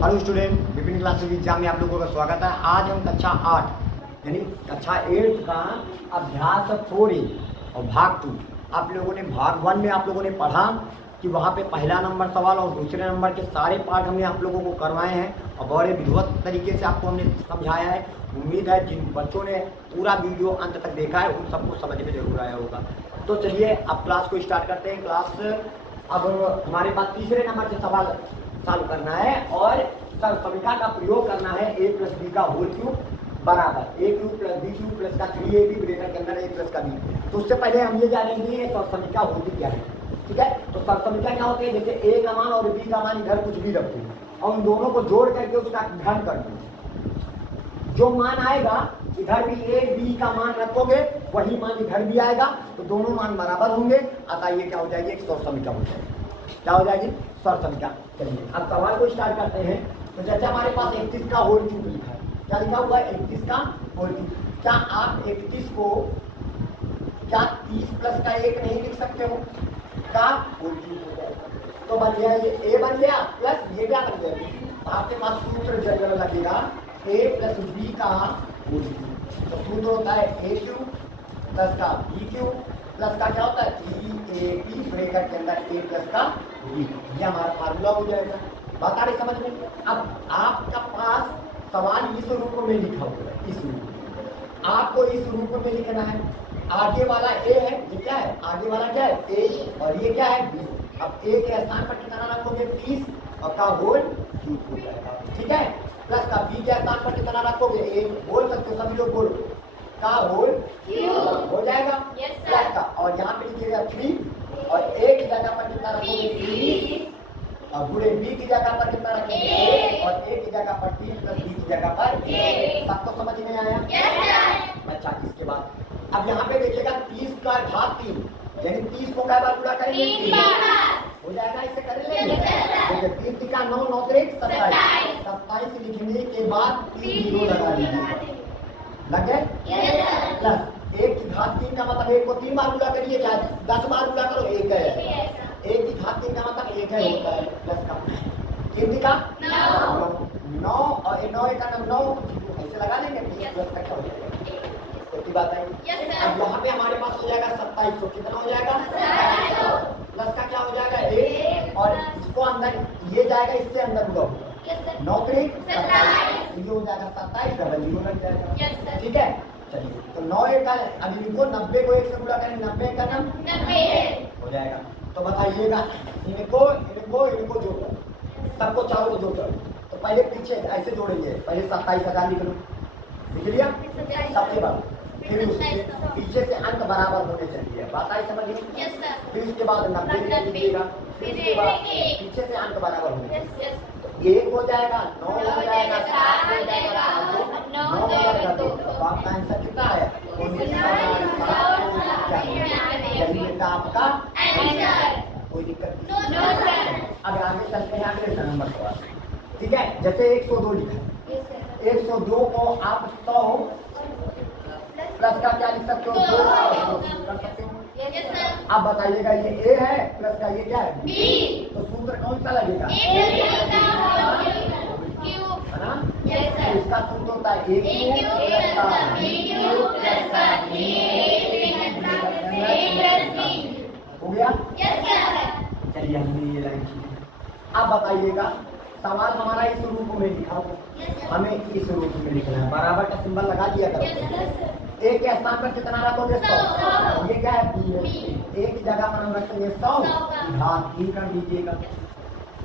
Hello student, विभिन्न classes exam में आप लोगों का स्वागत है। आज हम कक्षा 8 यानी कक्षा 8 का अभ्यास 4A और भाग 2 आप लोगों ने भाग 1 में आप लोगों ने पढ़ा कि वहाँ पे पहला नंबर सवाल और दूसरे नंबर के सारे पार्ट हमने आप लोगों को करवाए हैं और बड़े विधिवत तरीके से आपको हमने समझाया है। उम्मीद है जिन बच्चों ने पूरा वीडियो अंत तक देखा है उन सबको समझ में जरूर आया होगा। तो चलिए अब क्लास को स्टार्ट करते हैं। क्लास अब हमारे पास तीसरे नंबर से सवाल सॉल्व करना है और समीकरण का प्रयोग करना है a प्लस बी का होल क्यूब बराबर a cube plus b cube plus का 3ab ब्रैकेट के अंदर a प्लस का b। तो उससे पहले हम ये जानेंगे समीकरण होती क्या है। ठीक है, तो समीकरण क्या होते हैं, जैसे a का मान और b का मान इधर कुछ भी रखते हैं और उन दोनों को जोड़ करके उसका घन कर दो। जो मान आएगा इधर भी a b का मान रखोगे वही मान इधर भी आएगा, तो दोनों मान बराबर होंगे। अतः ये क्या हो जाएगी, एक समीकरण हो जाएगी। क्या हो जाएगी, समीकरण। चलिए अब सवाल को स्टार्ट करते हैं। तो जैसे हमारे पास 31 का होल क्यूब लिखा है, क्या लिखा हुआ है, 31 का होल क्यूब। क्या आप 31 को क्या 30 प्लस का 1 नहीं लिख सकते हो, का होल क्यूब हो जाएगा। तो बन गया ये a बन गया प्लस ये क्या बन गया, आपके पास सूत्र जरूर लगेगा a प्लस b का होल क्यूब। तो सूत्र होता है a क्यूब प्लस का b क्यूब प्लस का क्या होता है 3ab ब्रैकेट के अंदर a प्लस का b। ये हमारा फार्मूला हो जाएगा। बात आ रही समझ में। अब आपका पास सवाल इस रूप में लिखा हुआ है, इस रूप में आपको इस रूप में लिखना है। आगे वाला a है, ये क्या है, आगे वाला क्या है a और ये क्या है b। अब a के स्थान पर कितना रखोगे 30 और का होल क्यूब हो जाएगा। ठीक है, प्लस का b के स्थान पर कितना रखोगे 1, बोल सकते हो सभी लोग, बोलो का होल क्यूब हो जाएगा। प्लस का और यहाँ पे लिखिएगा 3 और a की जगह पर कितना रखोगे 30 और पूरे b की जगह पर कितना रखेंगे 1 और a की जगह पर 3 प्लस b की जगह पर 1। सबको समझ में आया? अच्छा, इसके बाद अब यहाँ पे देखिएगा 30 का घात 3 यानी 30 को कई बार पूरा करेंगे 3 हो जाएगा। इसे कर लेंगे 30 का 9 9 27 27 लिखने के बाद 3 जीरो लगा दीजिए, लग गए। प्लस 1 की घात 3 का मतलब 1 को 3 बार पूरा करिए, चाहे 10 बार पूरा करो 1 है। 1 की घात 3 का मतलब 1 है होता है। प्लस का 3 का 9 और 9 का 9 ऐसे लगा लेंगे, प्लस का क्या हो जाएगा, की बात है। अब यहाँ पे हमारे पास हो जाएगा 2700, कितना हो जाएगा 2700 प्लस का क्या हो जाएगा 1 और इसको अंदर ये जाएगा, इससे अंदर होगा 9 3 27 ये हो जाएगा 27 डबल जीरो लग जाएगा। ठीक है, चलिए तो 9 1 का अभी लिखो 90 को 1 से गुणा करें 90 का 90 हो जाएगा। तो बताइएगा इनको जोड़ो, सबको चारों को जोड़ो। तो पहले पीछे ऐसे जोड़ेंगे, पहले 27,000 लिख लो, लिख लिया सबके बाद, फिर उसके पीछे से अंक बराबर होने चाहिए। बात आई समझ में? फिर उसके बाद 90 लीजिएगा, फिर उसके बाद पीछे से अंक बराबर होने चाहिए। 1 हो जाएगा 9 हो जाएगा 7 हो जाएगा 9 हो जाएगा 2। तो आपका आंसर कितना है, यही बेटा आपका आंसर। कोई दिक्कत नहीं। अब आगे चलते हैं अगले नंबर पर। ठीक है, जैसे 102 लिखा है, 102 को आप 100 प्लस का क्या लिख सकते हो 2 कर सकते हो। अब बताइएगा ये a है प्लस का ये क्या है b, तो सूत्र कौन सा लगेगा है ना। तो इसका सूत्र होता है a क्यूब प्लस का b क्यूब प्लस का हो गया। चलिए हमने ये लाइन की। अब बताइएगा सवाल हमारा इस रूप में लिखा हो, हमें इस रूप में लिखना है। बराबर का सिंबल लगा दिया करो। a के स्थान पर कितना रखोगे 100, ये क्या है b है, a की जगह पर हम रखेंगे 100 घात 3 कर दीजिएगा,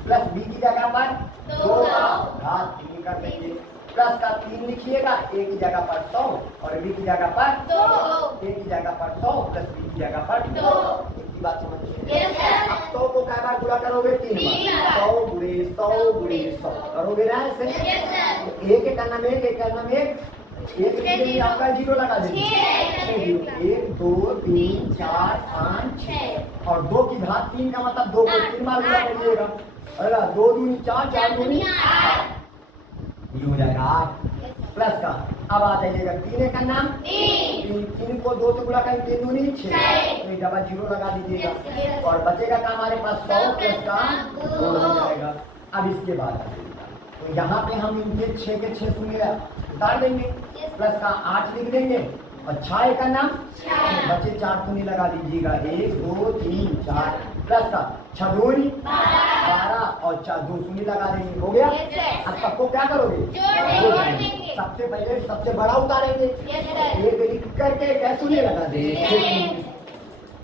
प्लस b की जगह पर 2 घात 3 कर देंगे, प्लस का 3 लिखिएगा, a की जगह पर 100 और b की जगह पर 2, a की जगह पर 100 प्लस b की जगह पर 2। इतनी बात समझिए। अब 100 को कई बार गुणा करोगे 3 बार, 100 गुणे 100 गुणे 100 करोगे ना ऐसे। a के कर्म में 1 आपका जीरो लगा देंगे, 1 2 3 4 5 6 और 2 की घात 3 का मतलब 2 को 3 बार गुणा करिएगा, अरे 2 दूनी 4 4 दूनी 8 ये हो जाएगा 8 प्लस का। अब आ जाइएगा 3 का नाम 3 को 2 से गुणा करें 3 दूनी 6 तो डबल जीरो लगा दीजिएगा और बचेगा का हमारे पास 100 प्लस का 2 हो जाएगा। अब इसके बाद तो यहाँ पे हम इनके 6 के 6 शून्य उतार देंगे, प्लस का 8 लिख देंगे और 6 का नाम बचे 4 शून्य लगा दीजिएगा, 1 2 3 4 प्लस का 6 दूनी 12 और 4 2 शून्य लगा देंगे, हो गया। अब सबको क्या करोगे, सबसे पहले सबसे बड़ा उतारेंगे, एक लिख करके क्या शून्य लगा देंगे,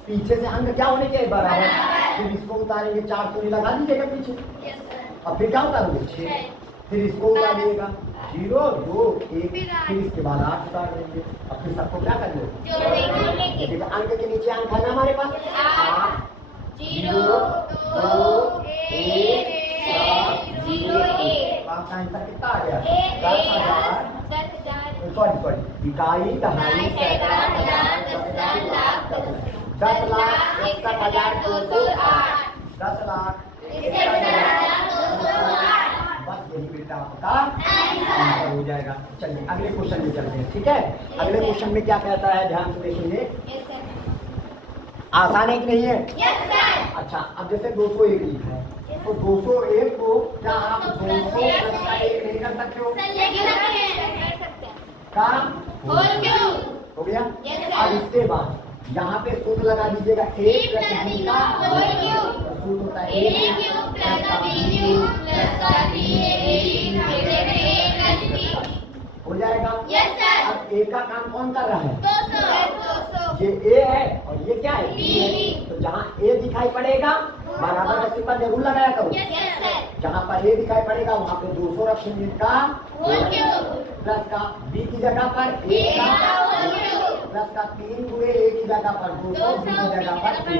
पीछे से अंक क्या होने चाहिए बराबर, फिर इसको उतारेंगे 4 शून्य लगा दीजिएगा पीछे, और फिर क्या उतारोगे 6, फिर इसको उतारिएगा 0 2 1, फिर इसके बाद 8 उतार देंगे, और फिर सबको क्या कर लो, अंक के नीचे अंक है ना हमारे पास 8 0 2 1 7 0 1, आपका आंसर कितना आ गया 10,000, सॉरी इकाई दहाई सैकड़ा हजार 10,000 लाख 10 लाख 61,208, 10 लाख 61,208, बस यही बेटा आपका आंसर हो जाएगा। चलिए अगले क्वेश्चन में चलते हैं, ठीक है। अगले क्वेश्चन में क्या कहता है, ध्यान से देखिए, आसान है कि नहीं है? अच्छा, अब जैसे 201 लिखा है, तो 201 को क्या आप 200 प्लस का 1 नहीं कर सकते हो, काम हो गया। अब इसके बाद यहाँ पे सूत्र लगा दीजिएगा, 1 प्लस बी का सूत्र होता है 1 प्लस का बी प्लस का हो जाएगा। अब ए का काम कौन कर रहा है, ये ए है और ये क्या है, बी है। तो जहाँ ए दिखाई पड़ेगा बराबर का सिंबल जरूर लगाया करो, जहाँ पर ए दिखाई पड़ेगा वहाँ पे 200 रखेंगे का प्लस का बी की जगह पर ए का प्लस का 3 गुणे ए की जगह पर 200, बी की जगह पर ए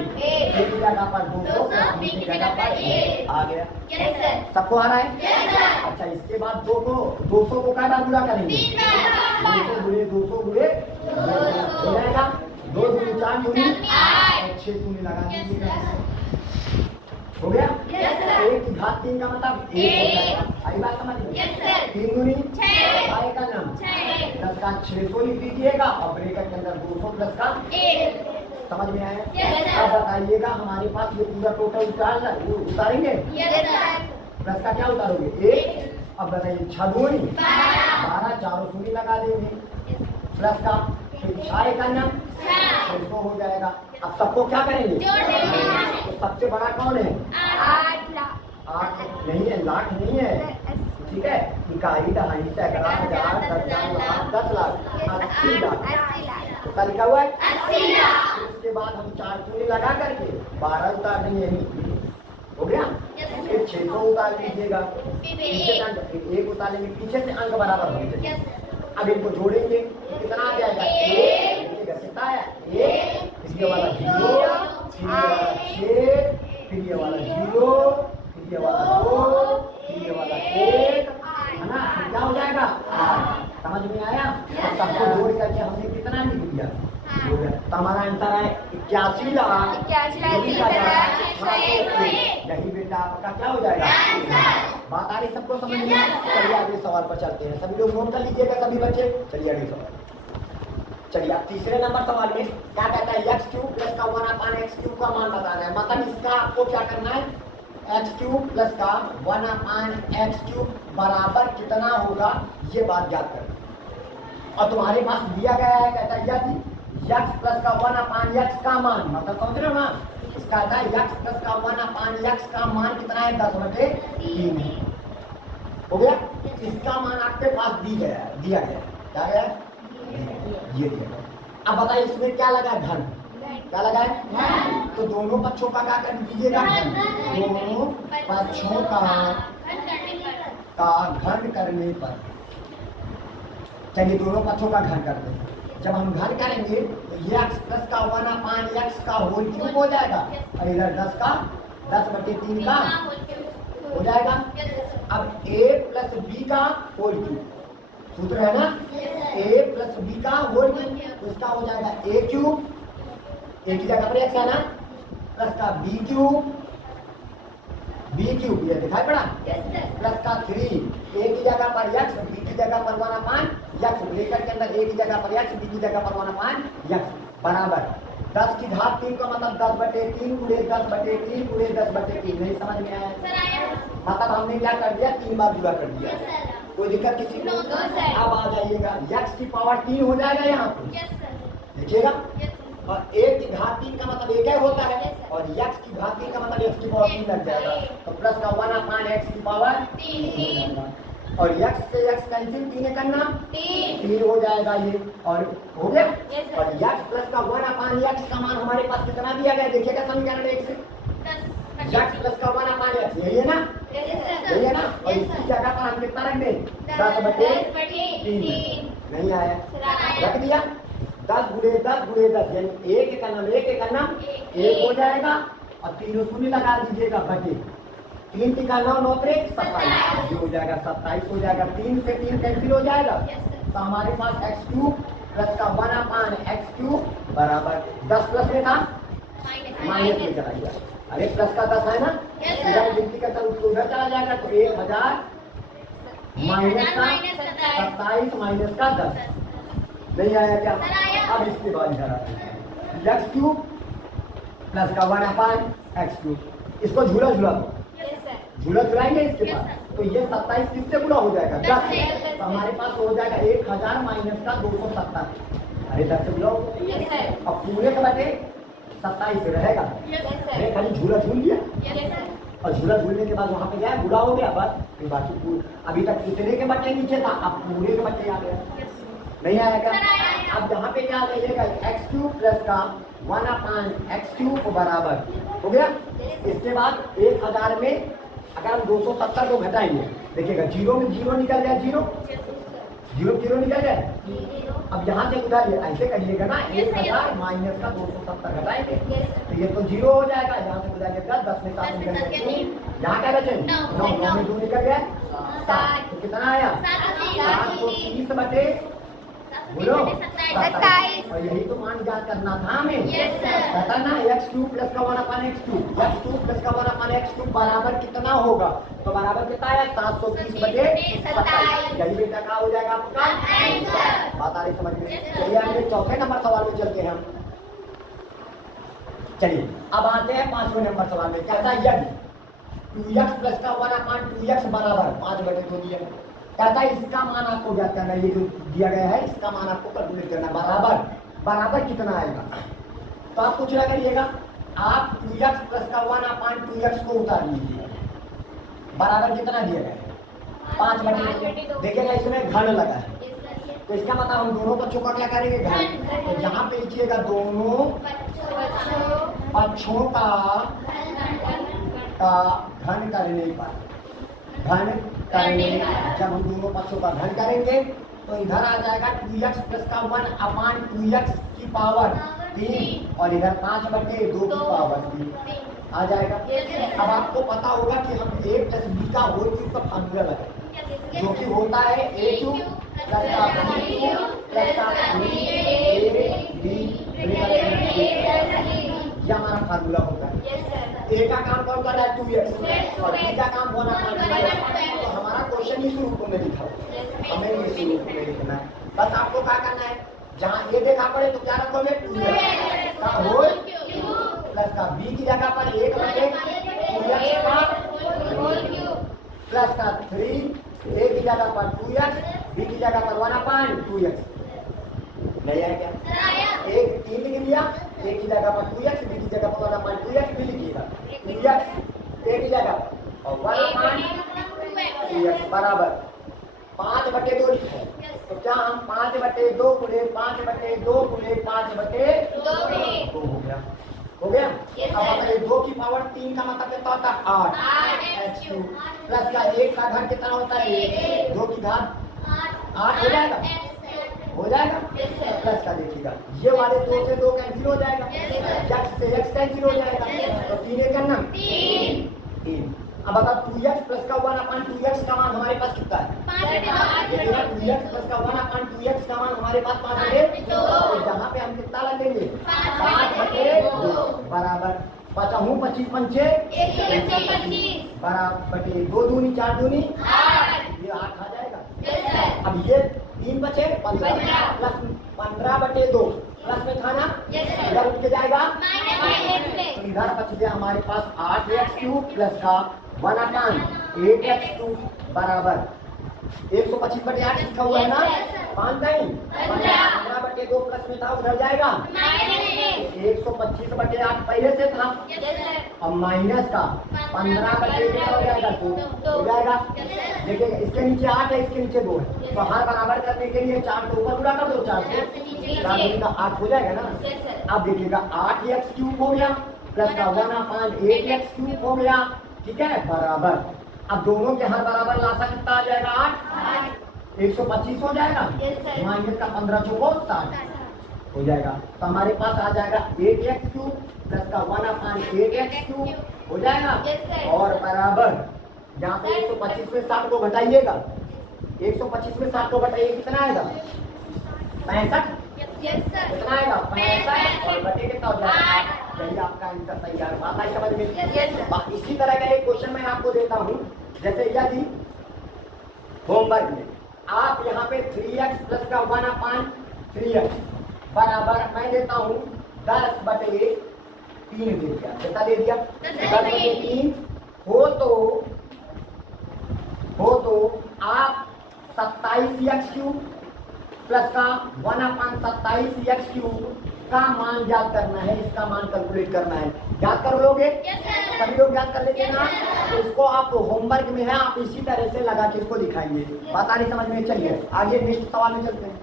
की जगह पर 200 प्लस बी की जगह पर ए आ गया। सबको आ रहा है? अच्छा, इसके बाद 200 को क्या गुणा करेंगे, 200 गुणे 200 गुणे हो जाएगा, 2 गुणे 4 गुणे 6 शून्य लगा दीजिएगा, हो गया। 1 की घात 3 का मतलब 1 हो जाएगा, आई बात समझ में, 3 गुनी 6 का नाम प्लस का 600 लिख दीजिएगा और ब्रैकेट के अंदर 200 प्लस का 1, समझ में आया। अब बताइएगा हमारे पास ये पूरा टोटल उतारेंगे, प्लस का क्या उतारोगे 1, अब बताइए 6 दूनी 12 4 शून्य लगा देंगे, प्लस का 6 का नाम 600 हो जाएगा। अब सबको क्या करेंगे, तो सबसे बड़ा कौन है, 8 नहीं है, लाख नहीं है, ठीक है। इकाई दहाई सैकड़ा हजार 10,000 लाख 10 लाख 80 लाख, तो लिखा हुआ है 80 लाख। उसके बाद हम 4 शून्य लगा करके 12 उतार देंगे, हो गया। फिर 600 उतार लीजिएगा, पीछे से 1 उतार लेंगे, पीछे से अंक बराबर होंगे। अब इनको जोड़ेंगे तो कितना आ जाएगा, 1 कितना है 1, इसके वाला 0, फिर ये वाला 6, फिर ये वाला 0, फिर ये वाला 2, फिर ये वाला 1, है ना, फिर क्या हो जाएगा 8। समझ में आया? और सबको जोड़ करके हमने कितना लिख दिया, हो गया। तो हमारा आंसर है 81 लाख। यही बेटा आपका क्या हो जाएगा, बात आ रही सबको समझ में? चलिए अगले सवाल पर चलते हैं, सभी लोग नोट कर लीजिएगा सभी बच्चे। चलिए अगले सवाल, चलिए अब तीसरे नंबर सवाल में क्या कहता है, एक्स क्यूब प्लस का 1/x³ का मान बताना है। मतलब इसका आपको क्या करना है, x³ प्लस का 1/x³ बराबर कितना होगा ये बात याद करना। और तुम्हारे पास दिया गया है, कहता है x प्लस का 1/x का मान, मतलब समझ रहे हो ना, इसका था x प्लस का 1/x का मान कितना है, 10/3 है, हो गया। इसका मान आपके पास दिया गया क्या गया, ये दिया। अब बताइए इसमें क्या लगा, धन, क्या लगा है, तो दोनों पक्षों का क्या कर दीजिएगा, दोनों पक्षों का घन करने पर, चलिए दोनों पक्षों का घन करते हैं। जब हम घन करेंगे तो x प्लस का 1/x का होल क्यूब हो जाएगा, और इधर 10/3 का हो जाएगा। अब a प्लस b का होल क्यूब, सूत्र है ना, a प्लस b का होल क्यूब, तो इसका हो जाएगा a क्यूब, a की जगह पर x है ना, प्लस का b क्यूब ये दिखाई पड़ा, प्लस का 3, a की जगह पर x, b की जगह पर 1/x, ब्रैकेट के अंदर a की जगह पर x, b की जगह पर 1/x बराबर 10 की घात 3 का मतलब 10/3 गुणे 10/3 गुणे 10/3। नहीं समझ में आया? मतलब हमने क्या कर दिया, 3 बार गुणा कर दिया। कोई दिक्कत किसी को? अब आ जाइएगा, x की पावर 3 हो जाएगा यहाँ पे, देखिएगा। और 1 की घात 3 का मतलब 1 होता है, और x की घात 3 का मतलब x की पावर 3 लग जाएगा, तो प्लस का 1 अपान x की पावर 3, और x से x कैंसिल, 3 करना 3 हो जाएगा ये, और हो गया। और x प्लस का 1 अपान x का मान हमारे पास कितना दिया गया, देखिएगा समीकरण 1 से, x प्लस का 1 अपान x, यही है ना, यही है ना। और इसकी जगह पर हम कितना रख दें, 10/3 नहीं आया, रख दिया। 10 गुणे 10 यानी 1 का नाम 1 हो जाएगा, और 3 शून्य लगा दीजिएगा, बटे 3 का 9 9 3 27, ये हो जाएगा 27 हो जाएगा। 3 से 3 कैंसिल हो जाएगा, तो हमारे पास x³ प्लस का 1 अपान x³ बराबर 10 प्लस में था माइनस में चला गया, अरे प्लस का 10 है ना, इधर गिनती करता उसको उधर चला जाएगा, तो 1000 माइनस का 27 माइनस का 10 नहीं आया क्या? अब इसके बाद इधर आते x³ प्लस का 1 अपान x³, इसको झूला झूला दो, झूला झुलाएंगे इसके पास, तो ये 27 किससे गुणा हो जाएगा, 10 से, तो हमारे पास हो जाएगा 1000 माइनस का 270, अरे 10 से गुणाओ, अब पूरे का बटे 27 रहेगा, अरे खाली झूला झूल दिया, और झूला झूलने के बाद वहाँ पे गया गुणा हो गया, बस फिर बाकी अभी तक इतने के बटे नीचे था, अब पूरे के बटे आ गया, नहीं आएगा। अब यहाँ पे क्या लीजिएगा, x³ प्लस का 1 अपान x³ बराबर हो गया। इसके बाद 1000 में अगर हम 270 को घटाएंगे, देखिएगा 0 में 0 निकल जाए, 0 निकल जाए। अब यहाँ से उधारिए, ऐसे करिएगा ना, 1000 माइनस का 270 घटाएंगे, तो ये तो 0 हो जाएगा, यहाँ से उधारिएगा 10 में 7 निकल जाए, यहाँ क्या बचे 9 में 2 निकल गया 7, तो कितना आया 730 बटे बोलो 27, और यही तो मान याद करना था हमें, कहता ना x³ प्लस का 1 अपान x² प्लस का 1 अपान x³ बराबर कितना होगा, तो बराबर कितना है 730 बटे 27, यही बेटा क्या हो जाएगा आपका आंसर। बात आ रही समझ में? चलिए आगे चौथे नंबर सवाल में चलते हैं हम। चलिए अब आते हैं 5वें नंबर सवाल में, कहता है यदि 2x प्लस का 1 अपान 2x बराबर 5/2 दिया, कहता है इसका मान आपको ज्ञात करना है, ये जो दिया गया है इसका मान आपको कैलकुलेट करना है, बराबर कितना आएगा, तो आप कुछ ना करिएगा, आप 2x प्लस का 1 अपान 2x को उतार लीजिए, बराबर कितना दिया गया है 5/2, देखिएगा इसमें घन लगा है, तो इसका मतलब हम दोनों पक्षों का क्या करेंगे घन, तो यहाँ पे लिखिएगा दोनों पक्षों का घन करने पर, घन करने, जब हम दोनों पक्षों का घन करेंगे तो इधर आ जाएगा 2x प्लस का 1 अपान 2x की पावर 3, और इधर 5/2 की पावर 3 आ जाएगा। अब आपको पता होगा कि हम a प्लस b का होल क्यूब का फार्मूला लगाएंगे, जो कि होता है a³ प्लस का b³ प्लस का 3ab, यह हमारा फार्मूला होता है। a का काम कौन कर रहा है 2x, और b का काम 1 अपान 2x, तो हमारा क्वेश्चन इस रूप में लिखा है, हमें इस रूप में लिखना है। बस आपको क्या करना है, जहाँ a देखा पड़े तो क्या रखोगे 2x का होल प्लस का b की जगह पर 1/2x का प्लस का 3, a की जगह पर 2x, b की जगह पर 1 अपान 2x, नहीं आया क्या, एक 3 लिख लिया, a की जगह पर 2x, b की जगह पर 1 अपान 2x भी लिखिएगा, 2x a की जगह और 1 अपान 2x बराबर 5/2 लिखा है, तो क्या हम 5/2 गुणे 5/2 गुणे 5/2 हो गया। अब अगर 2 की पावर 3 का मतलब कितना होता है 8 x³ प्लस का 1 का घन कितना होता है 2 की घात 8 हो जाएगा प्लस का देखिएगा, ये वाले 2 से 2 कैंसिल हो जाएगा, x से x कैंसिल हो जाएगा, तो 3 करना 3। अब अगर 2x प्लस का 1 अपान 2x का मान हमारे पास कितना है 5/2, 2x प्लस का 1 अपान 2x का मान हमारे पास 5/2, तो यहाँ पे हम कितना लगेंगे 5/2 बराबर 5 पंचे बराबर 2 दूनी 4 दूनी 8, ये 8 आ जाएगा। अब ये 3 बचे 15 प्लस 15/2 प्लस में था ना, इधर उठ के जाएगा तो इधर बच गया हमारे पास 8x³ प्लस का 1 अपान 8x2 बराबर 125 बटे 8 लिखा हुआ है ना, 5 नहीं 15 बटे 2 प्लस में था उधर जाएगा 125 बटे 8 पहले से था, अब माइनस का 15 बटे कितना हो जाएगा 2 हो जाएगा। देखिए इसके नीचे 8 है, इसके नीचे 2 है, तो हर बराबर करने के लिए 4 को ऊपर गुणा कर दो, 4 से 4 का 8 हो जाएगा ना। अब देखिएगा 8x³ हो गया प्लस का 1/8x³ हो गया, ठीक है, बराबर। अब दोनों के हर बराबर लासा कितना आ जाएगा 8, 125 हो जाएगा, माइनस का 15 चौको 60 हो जाएगा। तो हमारे पास आ जाएगा 8x³ प्लस का 1/8x³ हो जाएगा, और बराबर यहाँ पे 125 में 60 को घटाइएगा, 125 में 60 को घटाइए कितना आएगा 65, कितना आएगा 65 और बटे कितना हो जाएगा, यही आपका आंसर तैयार। बात आई समझ में। इसी तरह का एक क्वेश्चन मैं आपको देता हूँ, जैसे यदि होमवर्क में आप यहाँ पे 3x प्लस का 1/3x बराबर मैं देता हूँ 10 बटे 3 दे दिया, कितना दे दिया 10 बटे 3 हो तो आप 27x³ प्लस का 1/27x³ का मान ज्ञात करना है, इसका मान कैलकुलेट करना है। याद कर लोगे? सभी लोग याद कर लेते हैं ना, तो इसको आप होमवर्क में है, आप इसी तरह से लगा के इसको दिखाएंगे। बात आ रही समझ में? चलिए आगे नेक्स्ट सवाल में चलते हैं।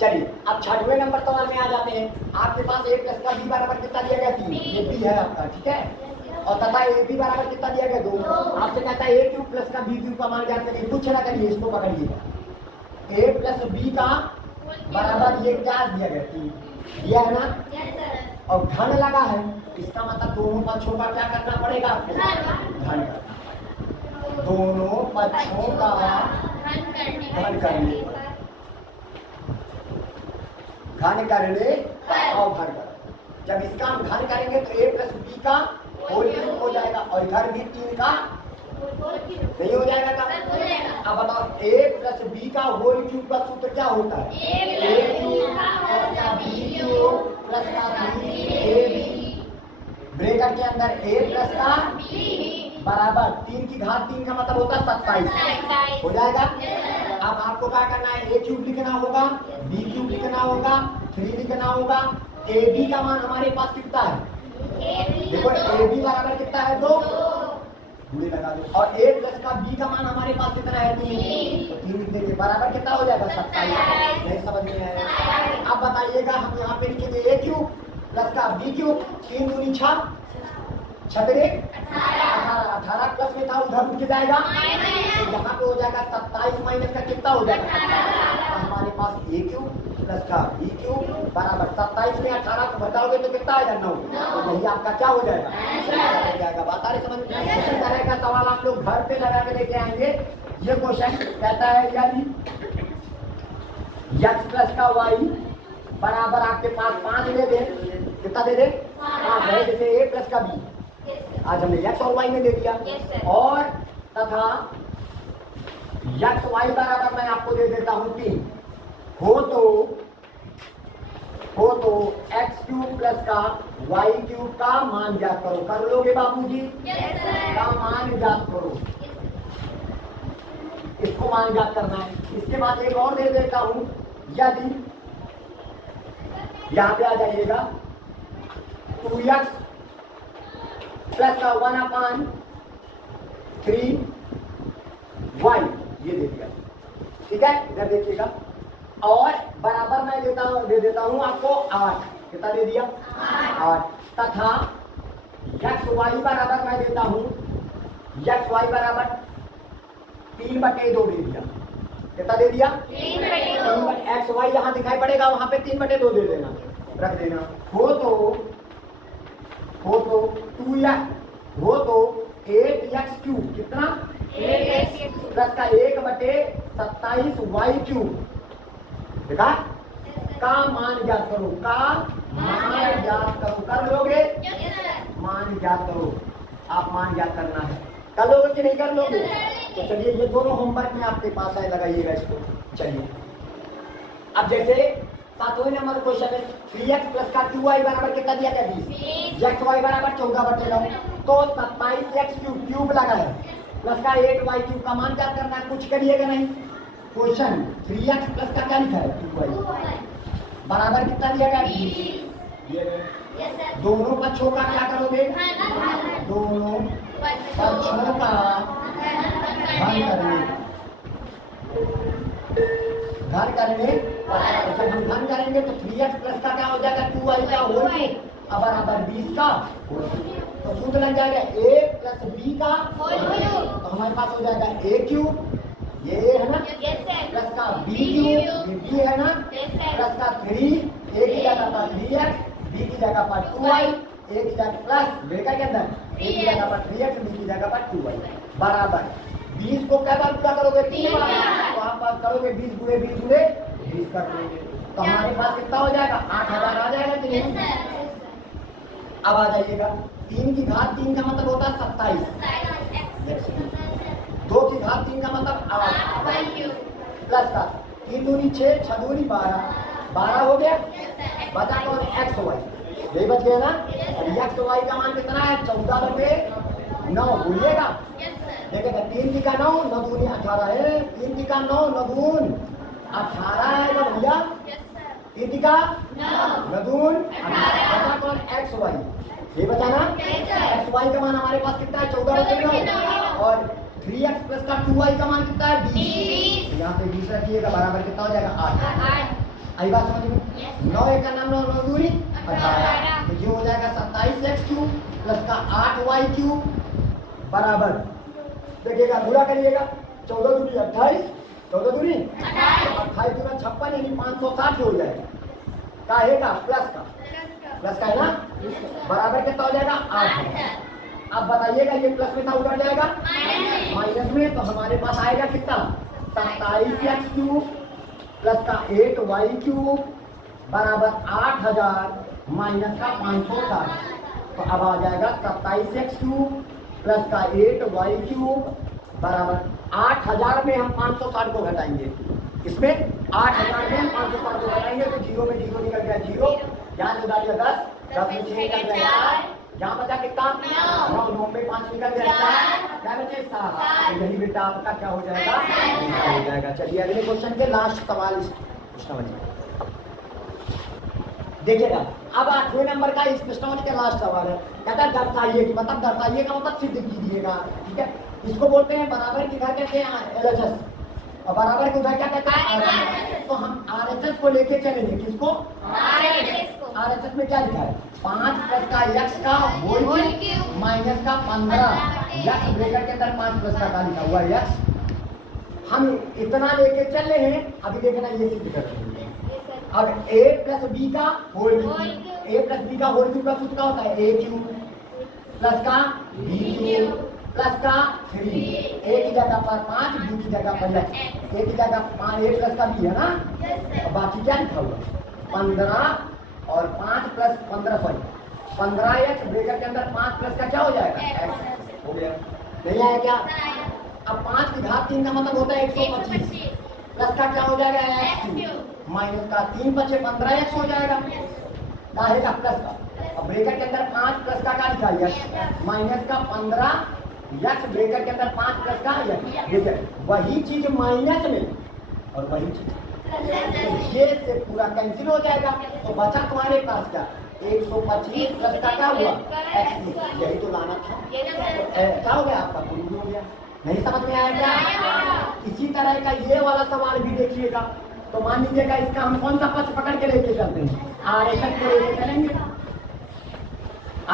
चलिए अब 6वें नंबर सवाल में आ जाते हैं। आपके पास a प्लस का b बराबर कितना दिया गया 3, ये b है आपका, ठीक है, और तथा ab बराबर कितना दिया गया 2। आपसे कहता है a³ प्लस का b³ का मान ज्ञात करिए। कुछ ना करिए, इसको पकड़िए, a प्लस b का बराबर ये क्या दिया गया 3 दिया है ना, और घन लगा है, इसका मतलब दोनों पक्षों का क्या करना पड़ेगा आपको, घन करना। दोनों पक्षों का घन करने, घन करने और घन कर। जब इसका हम घन करेंगे तो a प्लस b का होल क्यूब हो जाएगा, और इधर भी 3 का नहीं हो जाएगा का? अब बताओ a प्लस b का होल क्यूब का सूत्र क्या होता है, a³ प्लस का b³ प्लस का ab ब्रैकेट के अंदर a प्लस का बराबर 3 की घात 3 का मतलब होता है 27 हो जाएगा। अब आपको क्या करना है, a³ लिखना होगा, b³ लिखना होगा, 3 लिखना होगा। ab का मान हमारे पास कितना है, देखो ab बराबर कितना है 2, दूरी लगा दो, और a प्लस का b का मान हमारे पास कितना है 3, तो 3 लिख देंगे, बराबर कितना हो जाएगा 27। नहीं समझ में आया? अब बताइएगा, हम यहाँ पे लिखेंगे a³ प्लस का b³, 3 दूनी 6, 6 18 प्लस में था उधर उठ जाएगा, तो यहाँ पे हो जाएगा 27 माइनस का कितना हो जाएगा, तो हमारे पास a³ प्लस का b³ बराबर 27 में 18 को घटाओगे तो कितना आएगा 9, तो यही आपका क्या हो जाएगा, हो जाएगा। बात आ रही समझ में? इसी तरह का सवाल आप लोग घर पे लगा के लेके आएंगे। ये क्वेश्चन कहता है यदि x प्लस का y बराबर आपके पास 5 दे दे, कितना दे दे 5 है, जैसे a प्लस का b आज हमने x और y में दे दिया, और तथा x y बराबर मैं आपको दे देता हूँ 3 हो तो x³ प्लस का y³ का मान ज्ञात करो। कर लोगे बाबूजी? का मान ज्ञात करो, इसको मान ज्ञात करना है। इसके बाद एक और दे देता हूं, यदि यहां पे आ जाइएगा 2x प्लस का 1/3y ये दे दिया, ठीक है, इधर देखिएगा, और बराबर मैं दे देता हूं आपको 8, कितना दे दिया 8, तथा xy बराबर मैं देता हूं, xy बराबर 3/2 दे दिया, कितना दे दिया 3/2। xy यहाँ दिखाई पड़ेगा, वहां पे 3/2 दे देना, रख देना। हो तो 8x³ कितना 8x प्लस का 1/27y³ देखा, का मान ज्ञात करो, का मान ज्ञात करो। कर लोगे? मान ज्ञात करो, आप मान ज्ञात करना है, कर लोगे कि नहीं कर लोगे? तो चलिए ये दोनों होमवर्क में आपके पास है, लगाइएगा इसको। चलिए अब जैसे 7वें नंबर क्वेश्चन है 3x प्लस का 2y बराबर कितना दिया गया 20, xy बराबर 14/9, तो 27x³ क्यूब लगा है प्लस का 8y³ का मान क्या करना है, कुछ करिएगा नहीं। क्वेश्चन 3x प्लस का क्या लिखा है 2y बराबर कितना दिया गया 20। दोनों पक्षों का क्या करोगे, दोनों पक्षों का घन करने जब हम घन करेंगे तो 3x प्लस का क्या हो जाएगा 2y का होल अब बराबर 20 का, तो सूत्र लग जाएगा a प्लस b का तो हमारे पास हो जाएगा a³ ये है ना प्लस का b³ ये b है ना प्लस का 3 a की जगह पर 3x b की जगह पर 2y a की जगह प्लस ब्रैकेट के अंदर a की जगह पर 3x b की जगह पर 2y बराबर 20 को क्या बार पूरा करोगे 3 बार, तो आप करोगे 20 गुणे 20 गुणे 20 कर दोगे तो हमारे पास कितना हो जाएगा 8000 आ जाएगा कि नहीं। अब आ जाइएगा 3 की घात 3 का मतलब होता है 27, 2 की घात 3 का मतलब 8 प्लस का 3 दूनी 6 6 दूनी 12 हो गया, बचा कौन एक्स वाई यही बच गया ना। एक्स वाई का मान कितना है 14/9 भूलिएगा, देखिएगा 3 की का 9 9 दूनी 18 है, 3 की का 9 9 दून 18 है ना भैया, 3 की का 9 दून 18 बचा कौन एक्स वाई ये बचा ना। एक्स वाई का मान हमारे पास कितना है 14/9 और 3x प्लस का 2y का मान कितना है 20, यहाँ पे 20 रखिएगा बराबर कितना हो जाएगा 8। आई बात समझ में 9 1 का नाम 9 9 दूनी 18 तो ये हो जाएगा 27x³ प्लस का 8y³ बराबर देखिएगा पूरा करिएगा 14 दूनी 28 14 दूनी 28 दूना 56 यानी 560 हो जाएगा काहेगा प्लस का है ना बराबर कितना हो जाएगा 8। अब बताइएगा ये प्लस में था उधर जाएगा माइनस में तो हमारे पास आएगा कितना 27x³ प्लस का 8y³ बराबर 8000 माइनस का 560 तो अब आ जाएगा 27x³ प्लस का 8y³ बराबर 8000 में हम 560 को घटाएंगे, इसमें 8000 में 560 को घटाएंगे तो 0 में 0 निकल गया 0, यहाँ से डालिए 10 10 में 6 निकल गया 4, यहाँ बचा कितना 9 9 में 5 निकल गया 4 क्या बचे 7, तो यही बेटा आपका क्या हो जाएगा हो जाएगा। चलिए अगले क्वेश्चन के लास्ट सवाल पूछना बचा देखिएगा। अब 8वें नंबर का इस प्रश्नावली का लास्ट सवाल है, कहता है दर्शाइए कि मतलब दर्शाइए का मतलब सिद्ध कीजिएगा, ठीक है। इसको बोलते हैं बराबर की घर कहते हैं LHS और बराबर की उधर क्या कहते हैं RHS। तो हम RHS को लेके चलेंगे, किसको RHS में क्या लिखा है 5 प्लस का x का होल क्यूब माइनस का 15 x ब्रैकेट के अंदर 5 प्लस का लिखा हुआ है x हम इतना लेके चल रहे हैं। अभी देखना ये सिद्ध कर रहे हैं। अब a प्लस b का whole cube a plus b का होल क्यूब का सूत्र क्या होता है a³ प्लस का b³ प्लस का 3 a की जगह पर 5 b की जगह पर x a की जगह 5 a प्लस का b है ना और बाकी क्या लिखा हुआ 15 और 5 प्लस 15 सॉरी 15x ब्रैकेट के अंदर 5 प्लस का क्या हो जाएगा x हो गया नहीं आया क्या। अब 5 की घात 3 का मतलब होता है 125 प्लस का क्या हो जाएगा x³ माइनस का 3 बचे 15x हो जाएगा रहेगा प्लस का। अब ब्रैकेट के अंदर 5 प्लस का क्या लिखा है माइनस का 15 x ब्रैकेट के अंदर 5 प्लस का देखिए वही चीज माइनस में और वही चीज ये से पूरा कैंसिल हो जाएगा तो बचा तुम्हारे पास क्या 125 प्लस का क्या हुआ x यही तो लाना था क्या हो गया आपका पूरी हो गया। नहीं समझ में आया क्या। इसी तरह का ये वाला सवाल भी देखिएगा तो मान लीजिएगा इसका हम कौन सा पक्ष पकड़ के लेके चलते हैं RHS को लेके चलेंगे।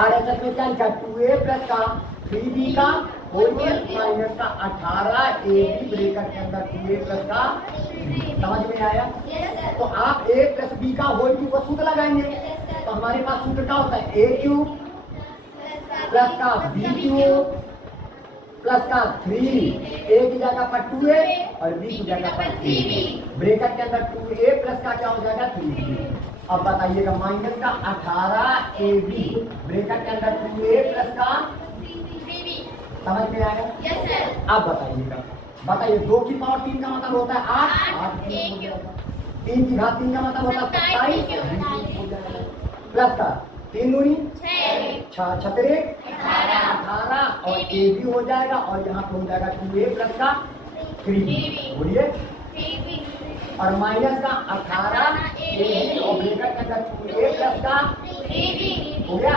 RHS में क्या लिखा 2a प्लस का 3b का होल क्यूब माइनस का 18ab ब्रैकेट के अंदर 2a प्लस का समझ में आया। तो आप a प्लस b का होल क्यूब का सूत्र लगाएंगे तो हमारे पास सूत्र क्या होता है a³ प्लस का b³ प्लस का 3 a की जगह पर 2a और b की जगह पर 3b ब्रैकेट के अंदर 2a प्लस का क्या हो जाएगा 3b। अब बताइएगा माइनस का 18ab ब्रैकेट के अंदर 2a प्लस का 3b समझ में आएगा। अब बताइए 2 की पावर 3 का मतलब होता है 8 3 की घात 3 का मतलब होता है 27 प्लस का 3 दूनी 6 18 18 और ए भी हो जाएगा और यहाँ पे हो जाएगा 2a प्लस का 3b। बोलिए। और माइनस का 18 ए और ब्रैकेट के अंदर 2a प्लस का 3b हो गया।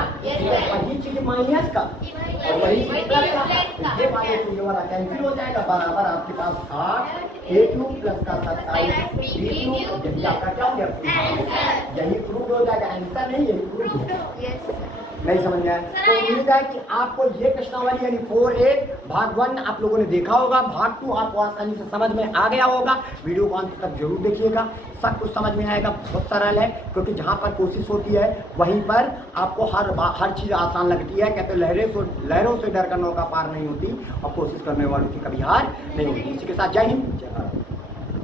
वही चीज माइनस का और वही चीज प्लस का, ये माइनस ये वाला कैंसिल हो जाएगा। बराबर आपके पास 8 a³ प्लस का 27 b³। यही आपका क्या हो गया? यही प्रूव हो जाएगा। आंसर नहीं, यही प्रूव हो। नहीं समझ में आया तो उम्मीद है कि आपको ये प्रश्नावली यानी 4a भाग 1 आप लोगों ने देखा होगा। भाग 2 आपको आसानी से समझ में आ गया होगा। वीडियो को अंत तक जरूर देखिएगा, सब कुछ समझ में आएगा। बहुत सरल है, क्योंकि जहाँ पर कोशिश होती है वहीं पर आपको हर चीज़ आसान लगती है। कहते लहरों से डर कर नौका पार नहीं होती और कोशिश करने वालों की कभी हार नहीं होती। इसी के साथ जय हिंद, जय भारत।